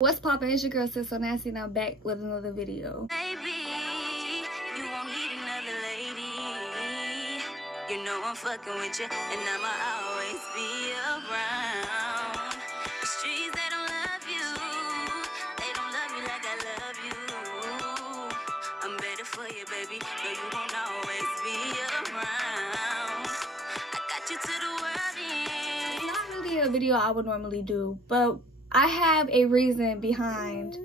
What's poppin'? It's your girl Sis So Nasty, now back with another video. Baby, you won't need another lady. You know I'm fucking with you, and I'ma always be around. The streets, they don't love you. They don't love you like I love you. I'm better for you, baby. No, you won't always be around. I got you to the world end. Not really a video I would normally do, but I have a reason behind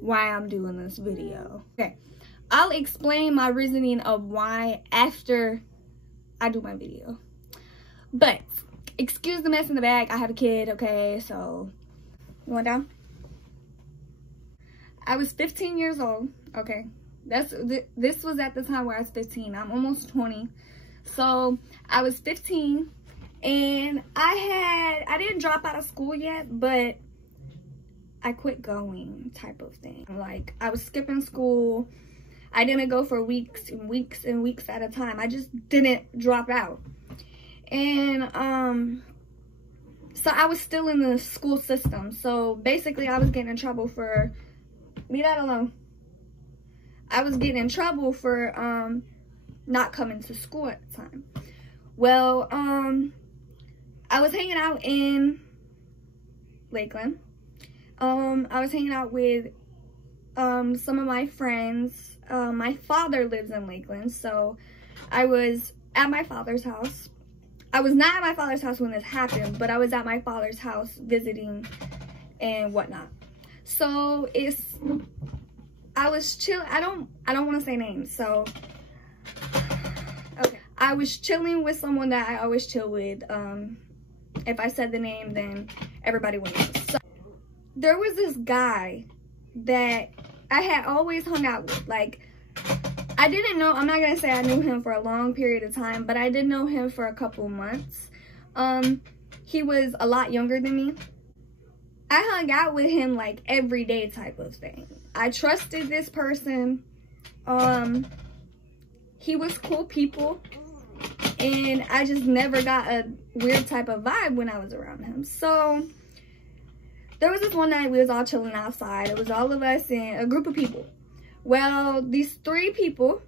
why I'm doing this video. Okay, I'll explain my reasoning of why after I do my video. But excuse the mess in the back. I have a kid, okay? So, you want down? I was 15 years old, okay? This was at the time where I was 15. I'm almost 20. So, I was 15 and I didn't drop out of school yet, but I quit going type of thing. Like, I was skipping school. I didn't go for weeks and weeks and weeks at a time. I just didn't drop out. And so I was still in the school system. So basically I was getting in trouble for, leave that alone. I was getting in trouble for not coming to school at the time. Well, I was hanging out in Lakeland. I was hanging out with some of my friends. My father lives in Lakeland, so I was at my father's house. I was not at my father's house when this happened, but I was at my father's house visiting and whatnot. So I was chill. I don't want to say names, so okay. I was chilling with someone that I always chill with. If I said the name, then everybody would know. So there was this guy that I had always hung out with. Like, I didn't know, I'm not gonna say I knew him for a long period of time, but I did know him for a couple months. He was a lot younger than me. I hung out with him like every day type of thing. I trusted this person. He was cool people, and I just never got a weird type of vibe when I was around him. So there was this one night we was all chilling outside. It was all of us and a group of people. Well, these three people,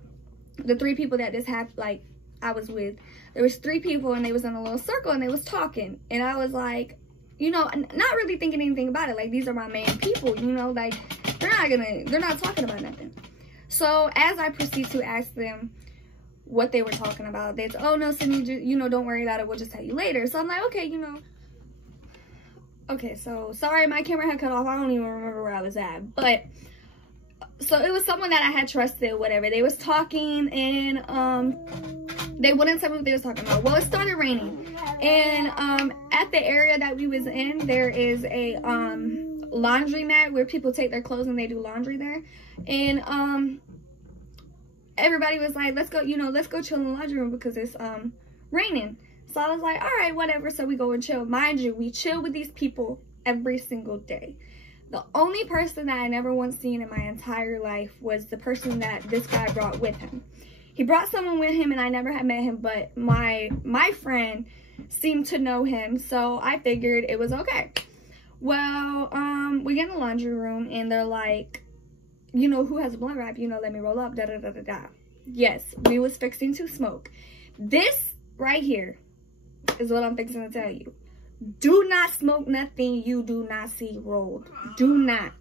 the three people that this happened, like I was with, there was three people and they was in a little circle and they was talking. And I was like, you know, not really thinking anything about it. Like, these are my main people, you know, like they're not talking about nothing. So as I proceed to ask them what they were talking about, they said, oh no, Sydney, you know, don't worry about it. We'll just tell you later. So I'm like, okay, you know. Okay, so sorry, my camera had cut off. I don't even remember where I was at. But so it was someone that I had trusted, whatever. They was talking and they wouldn't tell me what they was talking about. Well, it started raining. And at the area that we was in, there is a laundromat where people take their clothes and they do laundry there. And everybody was like, let's go, you know, let's go chill in the laundry room because it's raining. So I was like, all right, whatever. So we go and chill. Mind you, we chill with these people every single day. The only person that I never once seen in my entire life was the person that this guy brought with him. He brought someone with him and I never had met him, but my friend seemed to know him. So I figured it was okay. Well, we get in the laundry room and they're like, you know, who has a blunt wrap? You know, let me roll up, da da da da da. Yes, we was fixing to smoke. This right here is what I'm fixing to tell you. Do not smoke nothing you do not see rolled. Do not.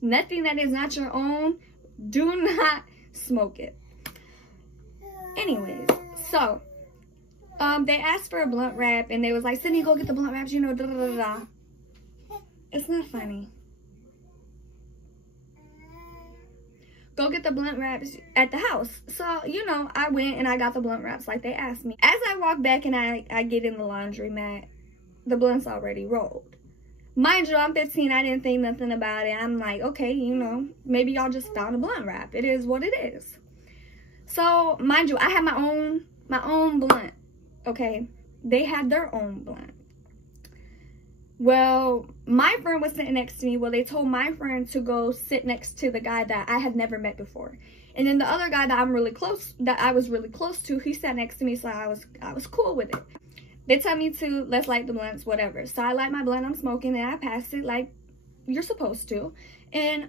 Nothing that is not your own, do not smoke it. Anyways, so they asked for a blunt wrap and they was like, Sydney, go get the blunt wraps, you know, da da da da. It's not funny. Go get the blunt wraps at the house. So, you know, I went and I got the blunt wraps like they asked me. As I walk back and I get in the laundromat, the blunt's already rolled. Mind you, I'm 15. I didn't think nothing about it. I'm like, okay, you know, maybe y'all just found a blunt wrap. It is what it is. So, mind you, I had my own blunt, okay? They had their own blunt. Well, my friend was sitting next to me. Well, they told my friend to go sit next to the guy that I had never met before. And then the other guy that I was really close to, he sat next to me, so I was cool with it. They tell me to, let's light the blunts, whatever. So I light my blunt, I'm smoking, and I passed it like you're supposed to. And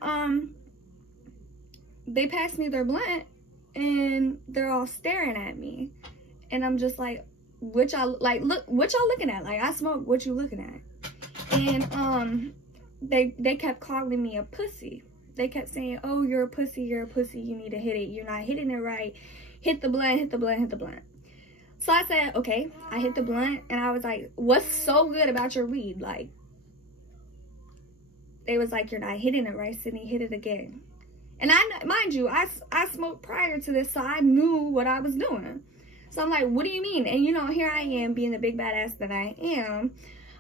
they passed me their blunt, and they're all staring at me, and I'm just like, what y'all looking at? Like, I smoke, what you looking at? And they kept calling me a pussy. They kept saying, oh, you're a pussy, you need to hit it, you're not hitting it right, hit the blunt, hit the blunt, hit the blunt. So I said, okay. I hit the blunt, and I was like, what's so good about your weed? Like, they was like, you're not hitting it right, Sydney, hit it again. And mind you, I smoked prior to this, so I knew what I was doing. So I'm like, what do you mean? And you know, here I am being the big badass that I am.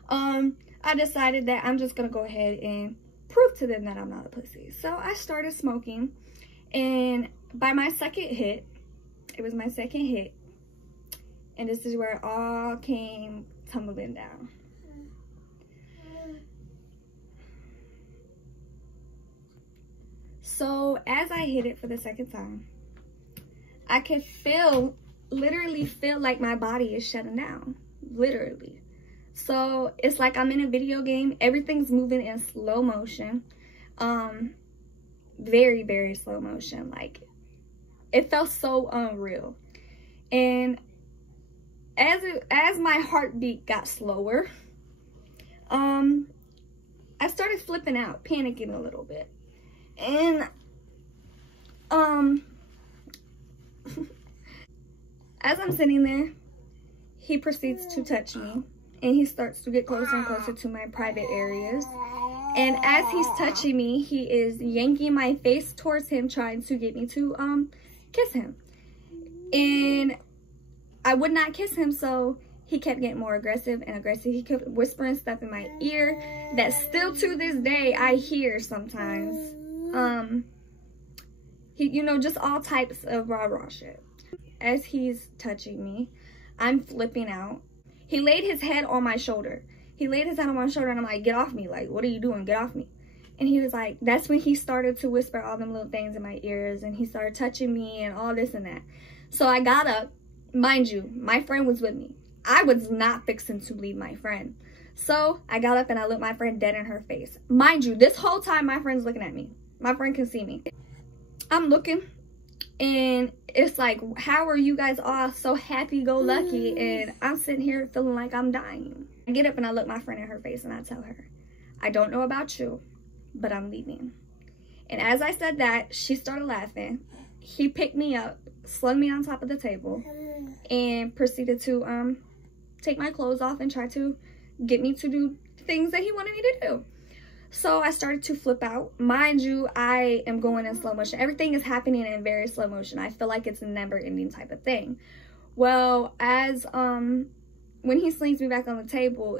I decided that I'm just gonna go ahead and prove to them that I'm not a pussy. So I started smoking, and by my second hit, it was my second hit, and this is where it all came tumbling down. So as I hit it for the second time, I could literally feel like my body is shutting down, literally. So it's like I'm in a video game. Everything's moving in slow motion, very, very slow motion. Like, it felt so unreal. And as my heartbeat got slower, I started flipping out, panicking a little bit. And as I'm sitting there, he proceeds to touch me, and he starts to get closer and closer to my private areas. And as he's touching me, he is yanking my face towards him, trying to get me to kiss him. And I would not kiss him, so he kept getting more aggressive and aggressive. He kept whispering stuff in my ear that still to this day I hear sometimes. You know, just all types of rah-rah shit. As he's touching me, I'm flipping out. He laid his head on my shoulder. And I'm like, get off me. Like, what are you doing? Get off me. And he was like, that's when he started to whisper all them little things in my ears, and he started touching me and all this and that. So I got up. Mind you, my friend was with me. I was not fixing to leave my friend. So I got up and I looked my friend dead in her face. Mind you, this whole time my friend's looking at me. My friend can see me. I'm looking, and it's like, how are you guys all so happy-go-lucky? And I'm sitting here feeling like I'm dying. I get up and I look my friend in her face, and I tell her, I don't know about you, but I'm leaving. And as I said that, she started laughing. He picked me up, slung me on top of the table, and proceeded to take my clothes off and try to get me to do things that he wanted me to do. So I started to flip out. Mind you, I am going in slow motion. Everything is happening in very slow motion. I feel like it's a never-ending type of thing. Well, as when he slings me back on the table,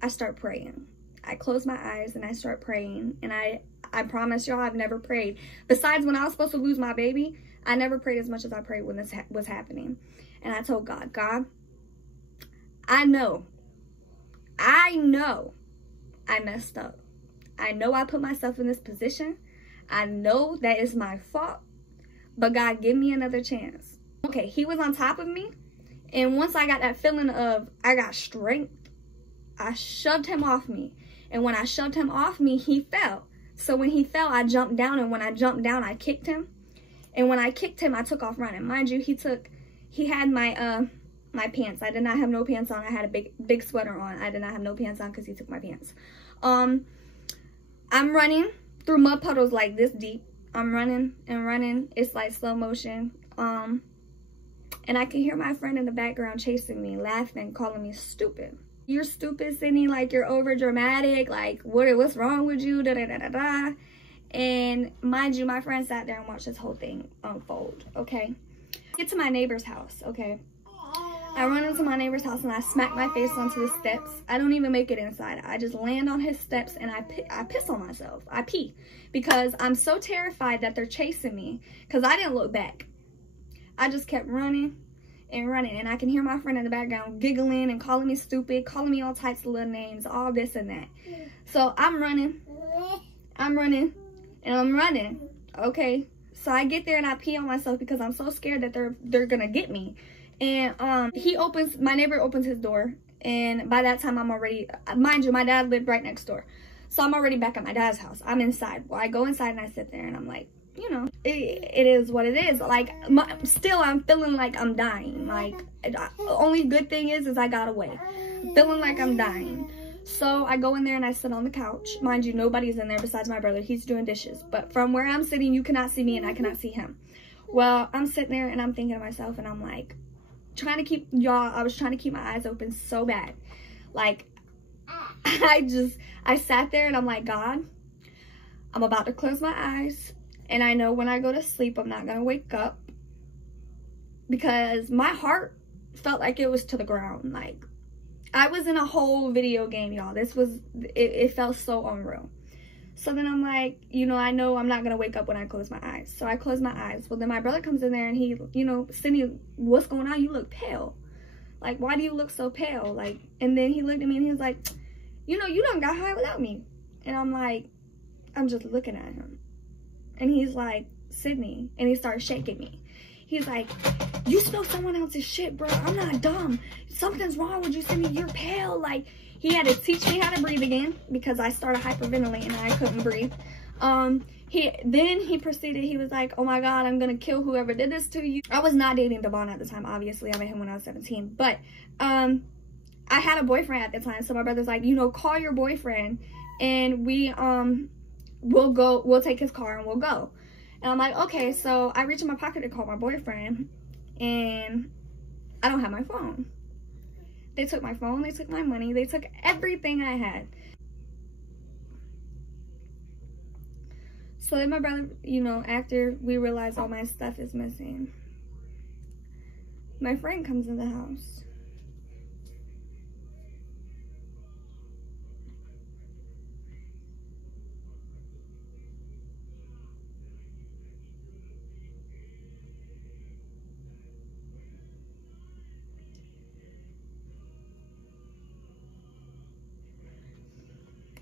I start praying. I close my eyes and I start praying. And I promise y'all, I've never prayed. Besides when I was supposed to lose my baby, I never prayed as much as I prayed when this was happening. And I told God, God, I know I messed up. I know I put myself in this position. I know that is my fault. But God, give me another chance. Okay, he was on top of me. And once I got that feeling of I got strength, I shoved him off me. And when I shoved him off me, he fell. So when he fell, I jumped down. And when I jumped down, I kicked him. And when I kicked him, I took off running. Mind you, he had my my pants. I did not have no pants on. I had a big sweater on. I did not have no pants on because he took my pants. I'm running through mud puddles like this deep. I'm running and running. It's like slow motion. And I can hear my friend in the background chasing me, laughing, calling me stupid. You're stupid, Sydney. Like, you're over dramatic. Like, what's wrong with you? Da da da da da. And mind you, my friend sat there and watched this whole thing unfold. Okay. Get to my neighbor's house. Okay. I run into my neighbor's house and I smack my face onto the steps. I don't even make it inside. I just land on his steps and I piss on myself. I pee because I'm so terrified that they're chasing me because I didn't look back. I just kept running and running, and I can hear my friend in the background giggling and calling me stupid, calling me all types of little names, all this and that. So I'm running, and I'm running. Okay. So I get there and I pee on myself because I'm so scared that they're gonna get me. And my neighbor opens his door, and by that time I'm already, mind you, my dad lived right next door. So I'm already back at my dad's house. I'm inside. Well, I go inside and I sit there and I'm like, you know, it is what it is. Like, still I'm feeling like I'm dying. Like, the only good thing is I got away. I'm feeling like I'm dying. So I go in there and I sit on the couch. Mind you, nobody's in there besides my brother. He's doing dishes. But from where I'm sitting, you cannot see me and I cannot see him. Well, I'm sitting there and I'm thinking to myself and I'm like, I was trying to keep my eyes open so bad. Like, I sat there and I'm like, God, I'm about to close my eyes. And I know when I go to sleep, I'm not going to wake up. Because my heart felt like it was to the ground. Like, I was in a whole video game, y'all. It felt so unreal. So then I'm like, you know, I know I'm not going to wake up when I close my eyes. So I close my eyes. Well, then my brother comes in there and he, you know, Sydney, what's going on? You look pale. Like, why do you look so pale? Like, and then he looked at me and he was like, you know, you done got high without me. And I'm like, I'm just looking at him. And he's like, Sydney. And he starts shaking me. He's like, you smell someone else's shit, bro. I'm not dumb. Something's wrong with you, Sydney. You're pale. Like, he had to teach me how to breathe again because I started hyperventilating and I couldn't breathe. Then he proceeded, he was like, oh my God, I'm going to kill whoever did this to you. I was not dating Devon at the time, obviously. I met him when I was 17. But I had a boyfriend at the time. So my brother's like, you know, call your boyfriend and we'll take his car and we'll go. And I'm like, okay. So I reach in my pocket to call my boyfriend and I don't have my phone. They took my phone, they took my money, they took everything I had. So then my brother, you know, after we realized all my stuff is missing, my friend comes in the house.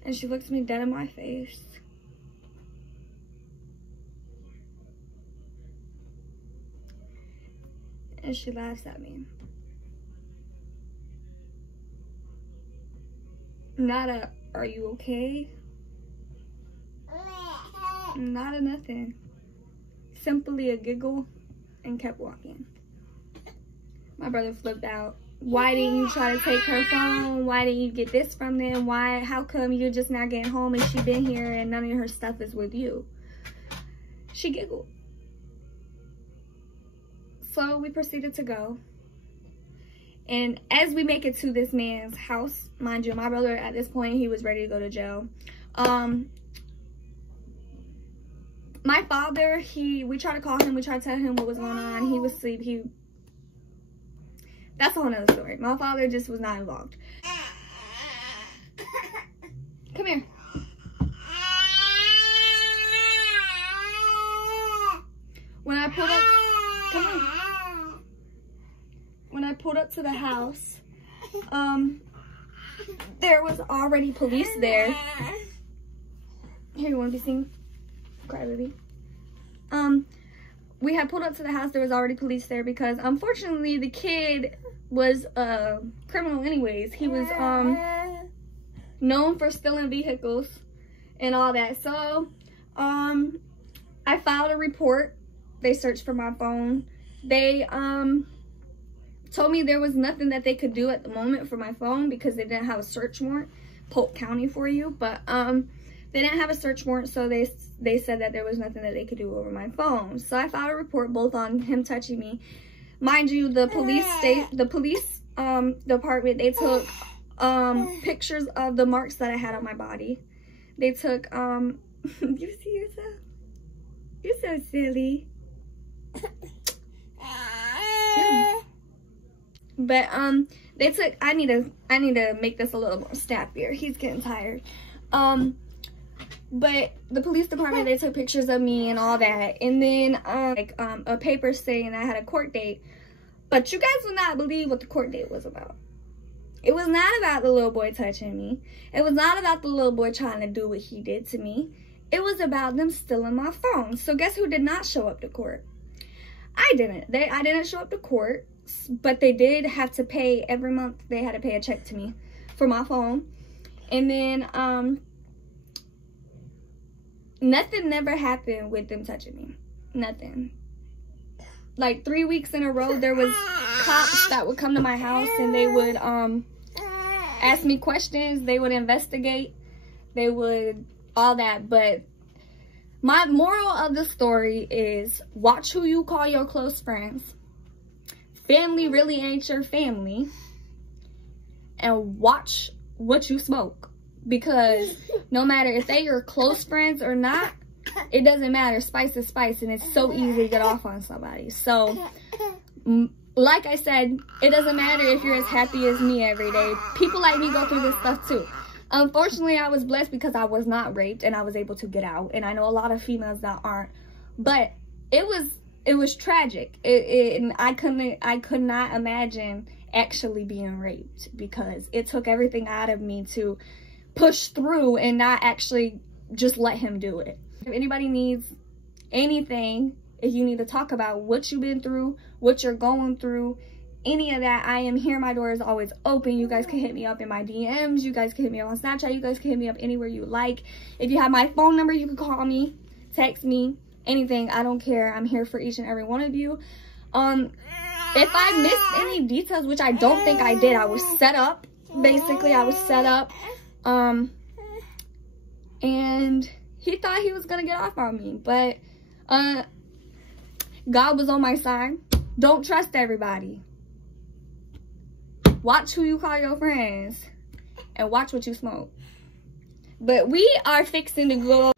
And she looks me dead in my face. And she laughs at me. Not a, are you okay? Not a nothing. Simply a giggle and kept walking. My brother flipped out. Why didn't you try to take her phone? Why didn't you get this from them? How come you're just not getting home and she been here and none of her stuff is with you? She giggled. So we proceeded to go. And as we make it to this man's house, mind you, my brother at this point, he was ready to go to jail. My father, we tried to call him, we tried to tell him what was going on. He was asleep. That's a whole nother story. My father just was not involved. Come here. When I pulled up, come on. When I pulled up to the house, there was already police there. Here, you want to be seen? Cry, baby. We had pulled up to the house. There was already police there because, unfortunately, the kid was a criminal anyways. He was known for stealing vehicles and all that. So I filed a report. They searched for my phone. They told me there was nothing that they could do at the moment for my phone because they didn't have a search warrant. Polk County for you. But they didn't have a search warrant, so they said that there was nothing that they could do over my phone. So I filed a report both on him touching me. Mind you, the police department, they took pictures of the marks that I had on my body. They took you see yourself? You're so silly. But they took, I need to make this a little more snappier. He's getting tired. But the police department, they took pictures of me and all that. And then a paper saying I had a court date. But you guys will not believe what the court date was about. It was not about the little boy touching me. It was not about the little boy trying to do what he did to me. It was about them stealing my phone. So guess who did not show up to court? I didn't. I didn't show up to court. But they did have to pay every month. They had to pay a check to me for my phone. And then nothing never happened with them touching me. Nothing. Like 3 weeks in a row, there was cops that would come to my house and they would ask me questions. They would investigate. They would all that. But my moral of the story is watch who you call your close friends. Family really ain't your family. And watch what you smoke. Because no matter if they your close friends or not, it doesn't matter. Spice is spice, and it's so easy to get off on somebody. So, like I said, it doesn't matter if you're as happy as me every day. People like me go through this stuff too. Unfortunately, I was blessed because I was not raped and I was able to get out. And I know a lot of females that aren't. But it was tragic. And I could not imagine actually being raped, because it took everything out of me to push through and not actually just let him do it. If anybody needs anything, if you need to talk about what you've been through, what you're going through, any of that, I am here. My door is always open. You guys can hit me up in my DMs. You guys can hit me up on Snapchat. You guys can hit me up anywhere you like. If you have my phone number, you can call me, text me, anything. I don't care. I'm here for each and every one of you. If I missed any details, which I don't think I did, I was set up. Basically, I was set up. And he thought he was gonna get off on me, but God was on my side. Don't trust everybody. Watch who you call your friends, and watch what you smoke. But we are fixing to go